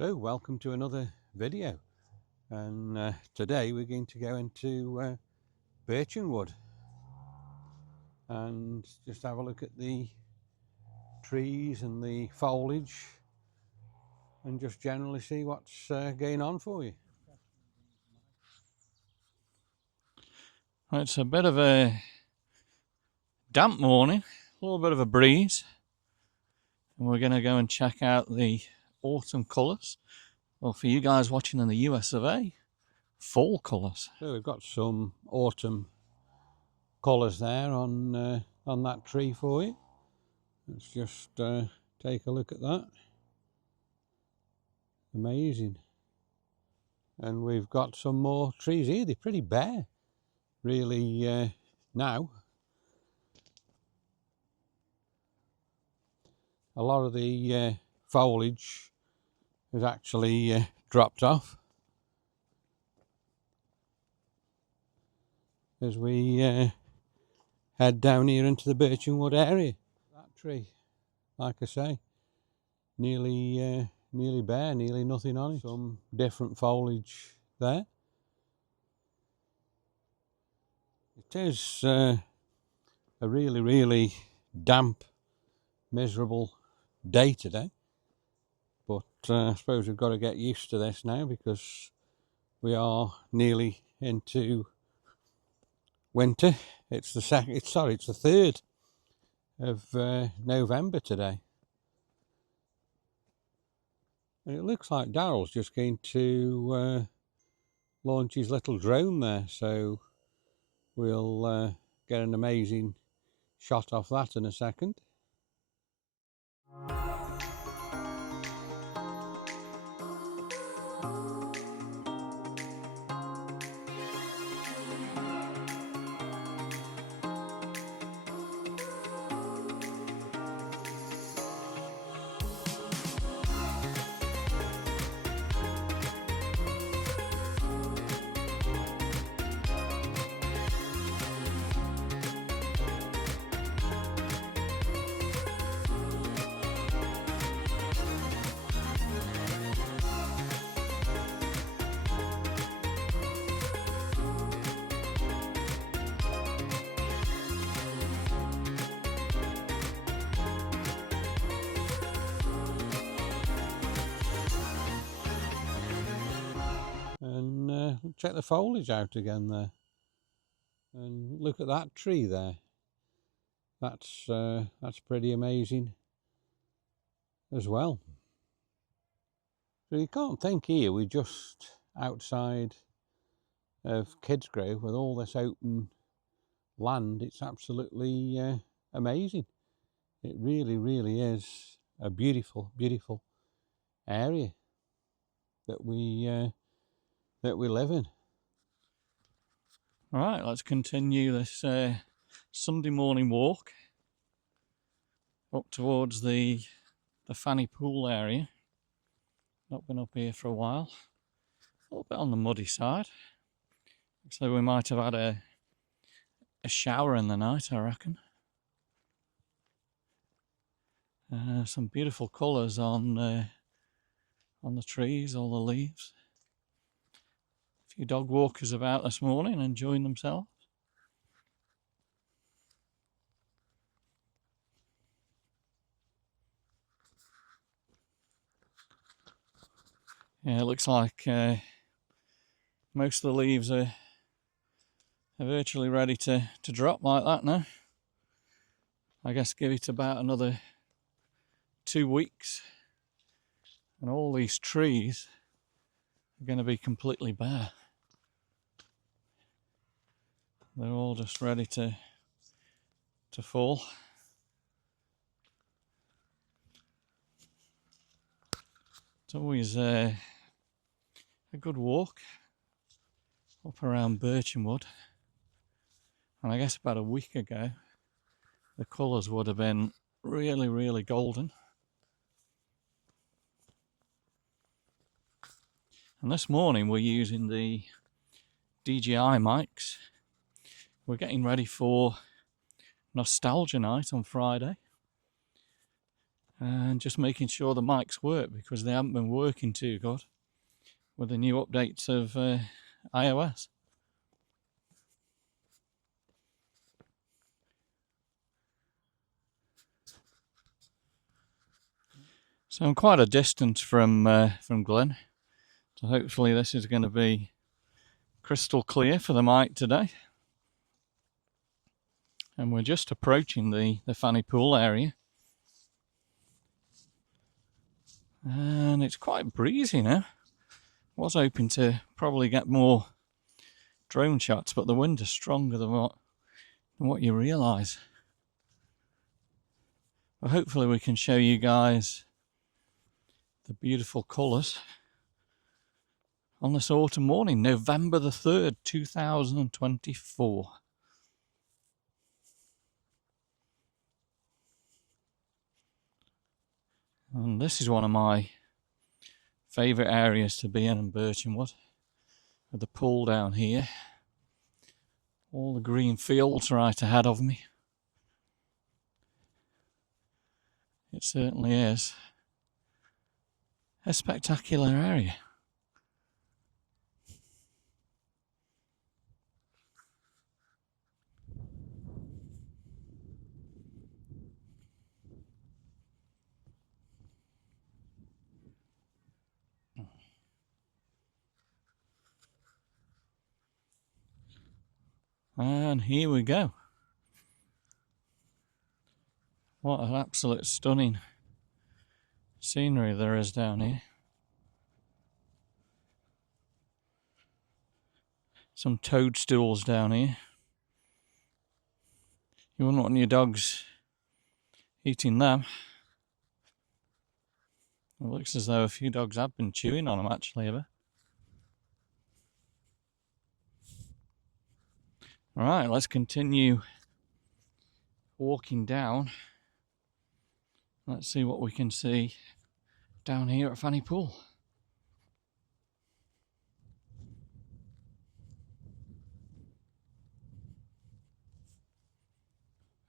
So welcome to another video, and today we're going to go into Birchenwood and just have a look at the trees and the foliage and just generally see what's going on for you. It's a bit of a damp morning, a little bit of a breeze, and we're going to go and check out the autumn colours. Well, for you guys watching in the US of A, fall colours. So we've got some autumn colours there on that tree for you. Let's just take a look at that. Amazing. And we've got some more trees here. They're pretty bare really now. A lot of the foliage has actually dropped off as we head down here into the Birchenwood area. That tree, like I say, nearly bare, nearly nothing on it. Some different foliage there. It is a really damp, miserable day today, but I suppose we've got to get used to this now because we are nearly into winter. It's the 3rd of November today, and it looks like Daryl's just going to launch his little drone there, so we'll get an amazing shot off that in a second. And check the foliage out again there, and look at that tree there. That's pretty amazing as well. So you can't think here we're just outside of Kidsgrove with all this open land. It's absolutely amazing. It really is a beautiful area that we live in. All right, let's continue this Sunday morning walk up towards the Fanny Pool area. Not been up here for a while. A little bit on the muddy side. Looks like we might have had a shower in the night, I reckon. Some beautiful colours on the trees, all the leaves. A few dog walkers about this morning enjoying themselves. Yeah, it looks like most of the leaves are virtually ready to drop like that now. I guess give it about another 2 weeks and all these trees are going to be completely bare. They're all just ready to fall. It's always a good walk up around Birchenwood, and I guess about a week ago the colours would have been really golden. And this morning we're using the DJI mics. We're getting ready for nostalgia night on Friday, and just making sure the mics work, because they haven't been working too good with the new updates of iOS. So I'm quite a distance from Glynn, so hopefully this is going to be crystal clear for the mic today. And we're just approaching the Fanny Pool area, and it's quite breezy now. Was hoping to probably get more drone shots, but the wind is stronger than what you realise. But hopefully we can show you guys the beautiful colours on this autumn morning, November the 3rd, 2024. And this is one of my favourite areas to be in Birchenwood, with the pool down here, all the green fields right ahead of me. It certainly is a spectacular area. And here we go. What an absolute stunning scenery there is down here. Some toadstools down here. You wouldn't want your dogs eating them. It looks as though a few dogs have been chewing on them actually a bit. Alright, let's continue walking down. Let's see what we can see down here at Fanny Pool.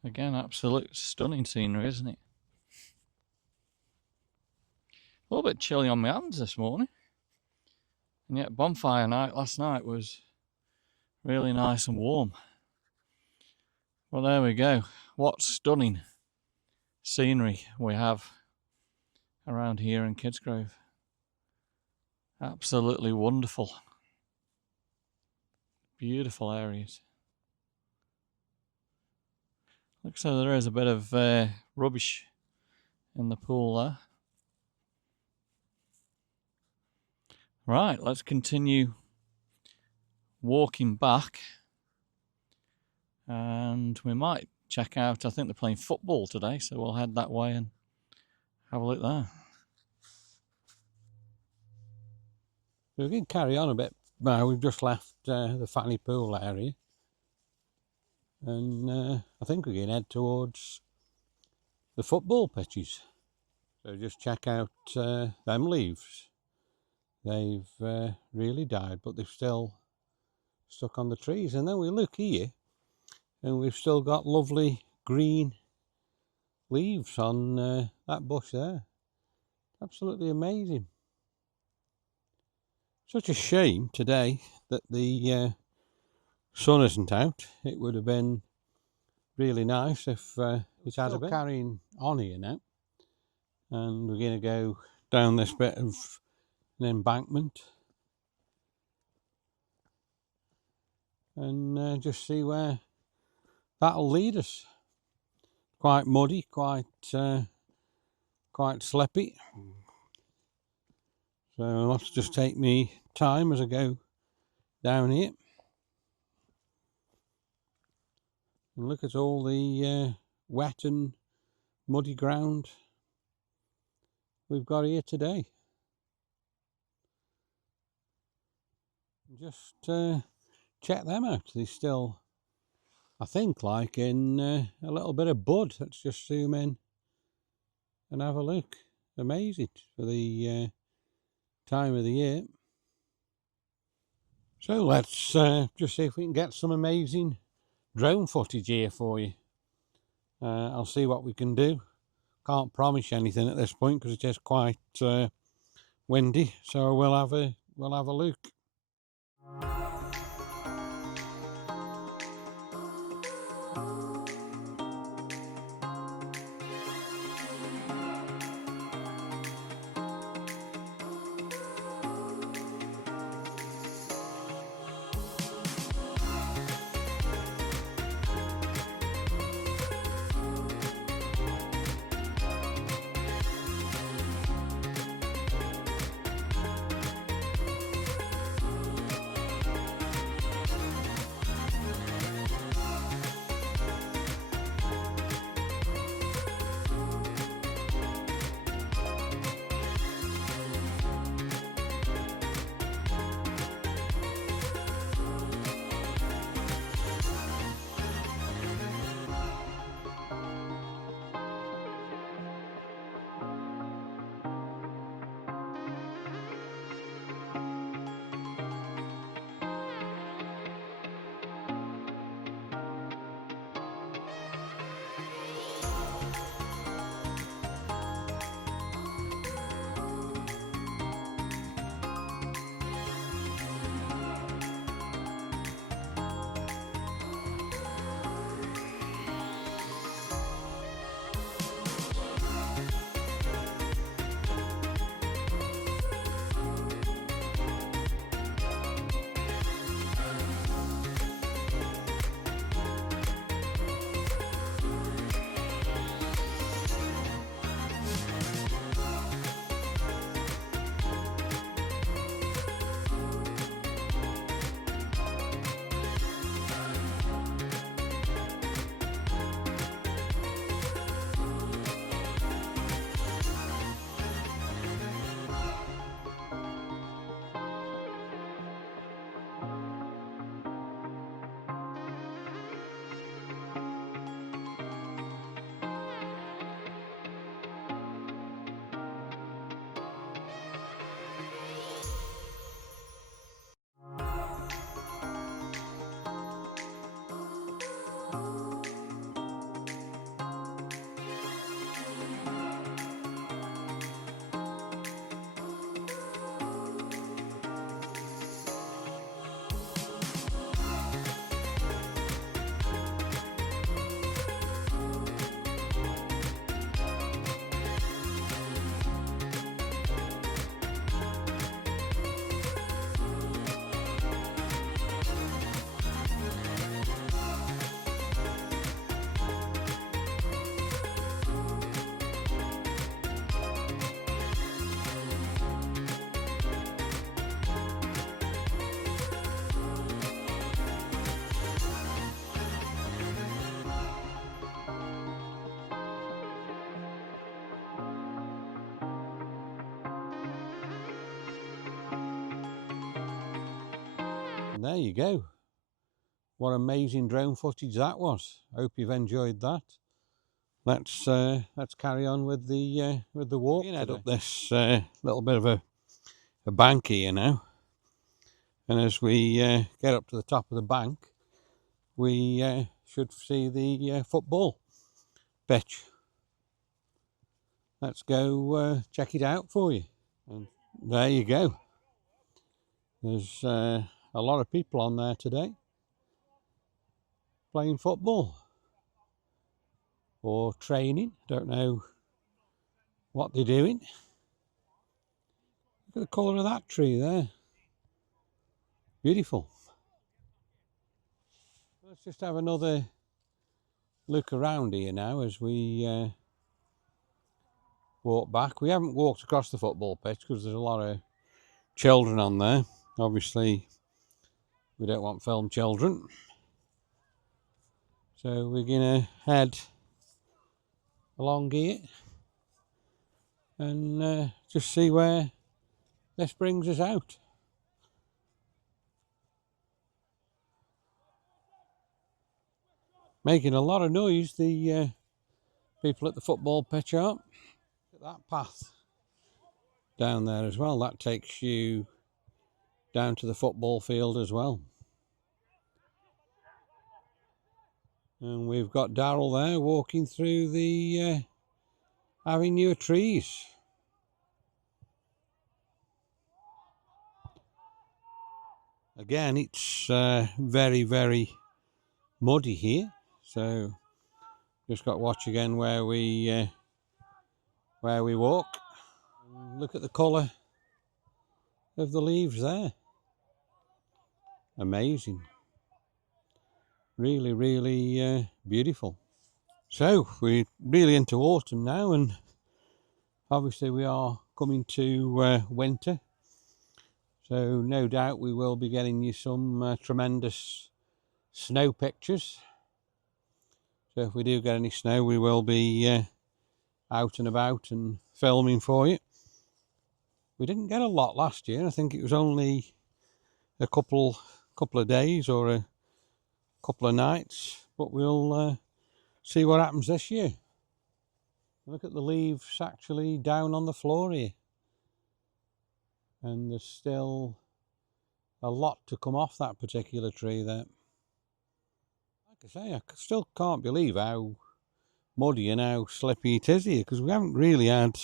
Again, absolute stunning scenery, isn't it? A little bit chilly on my hands this morning. And yet bonfire night last night was really nice and warm. Well, there we go. What stunning scenery we have around here in Kidsgrove. Absolutely wonderful. Beautiful areas. Looks like there is a bit of rubbish in the pool there. Right, let's continue walking back. And we might check out, I think they're playing football today, so we'll head that way and have a look there. So we can carry on a bit. Now we've just left the Fanny Pool area, and I think we can head towards the football pitches. So just check out them leaves. They've really died, but they've still stuck on the trees. And then we look here, and we've still got lovely green leaves on that bush there. Absolutely amazing. Such a shame today that the sun isn't out. It would have been really nice if it had a bit. Carrying on here now, and we're going to go down this bit of an embankment and just see where that'll lead us. Quite muddy, quite slippy. So let's just take me time as I go down here. And look at all the wet and muddy ground we've got here today. Just check them out. They're still, I think, like in a little bit of bud. Let's just zoom in and have a look. Amazing for the time of the year. So let's just see if we can get some amazing drone footage here for you. I'll see what we can do. Can't promise anything at this point because it is quite windy, so we'll have a look. And there you go. What amazing drone footage that was. Hope you've enjoyed that. Let's carry on with the walk. You head up this little bit of a bank here now, and as we get up to the top of the bank, we should see the football pitch. Let's go check it out for you. And there you go. There's a lot of people on there today playing football or training. Don't know what they're doing. Look at the colour of that tree there. Beautiful. Let's just have another look around here now as we walk back. We haven't walked across the football pitch because there's a lot of children on there. Obviously, we don't want film children. So we're going to head along here and just see where this brings us out. Making a lot of noise, the people at the football pitch are. Look at that path down there as well. That takes you down to the football field as well. And we've got Daryl there walking through the having newer trees. Again, it's very, very muddy here, so just got to watch again where we walk. Look at the colour of the leaves there. Amazing. Really, really beautiful. So we're really into autumn now, and obviously we are coming to winter. So no doubt we will be getting you some tremendous snow pictures. So if we do get any snow, we will be out and about and filming for you. We didn't get a lot last year. I think it was only a couple of days or a couple of nights, but we'll see what happens this year. Look at the leaves actually down on the floor here, and there's still a lot to come off that particular tree there. Like I say, I still can't believe how muddy and how slippy it is here, because we haven't really had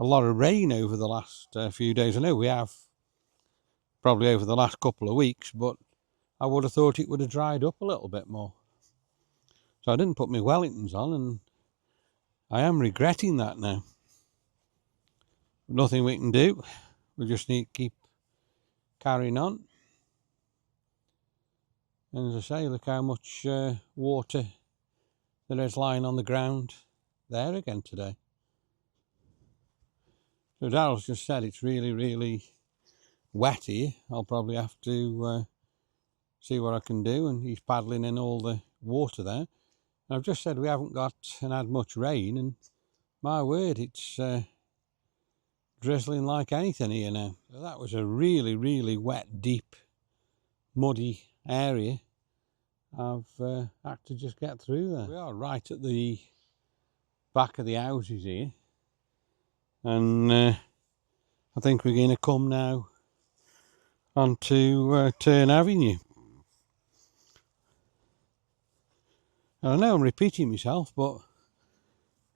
a lot of rain over the last few days. I know we have probably over the last couple of weeks, but I would have thought it would have dried up a little bit more. So I didn't put my Wellingtons on, and I am regretting that now. Nothing we can do. We just need to keep carrying on. And as I say, look how much water there is lying on the ground there again today. So Daryl's just said it's really, really wet here. I'll probably have to see what I can do, and he's paddling in all the water there. And I've just said we haven't got and had much rain, and my word, it's drizzling like anything here now. So that was a really, really wet, deep, muddy area. I've had to just get through there. We are right at the back of the houses here, and I think we're going to come now onto Turn Avenue. And I know I'm repeating myself, but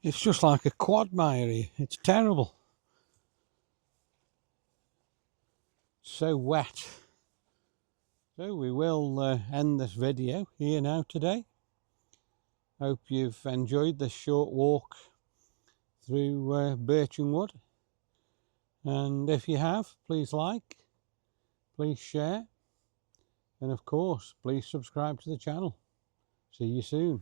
it's just like a quagmire here. It's terrible. So wet. So we will end this video here now today. Hope you've enjoyed this short walk through Birchenwood. And if you have, please like, please share, and of course, please subscribe to the channel. See you soon.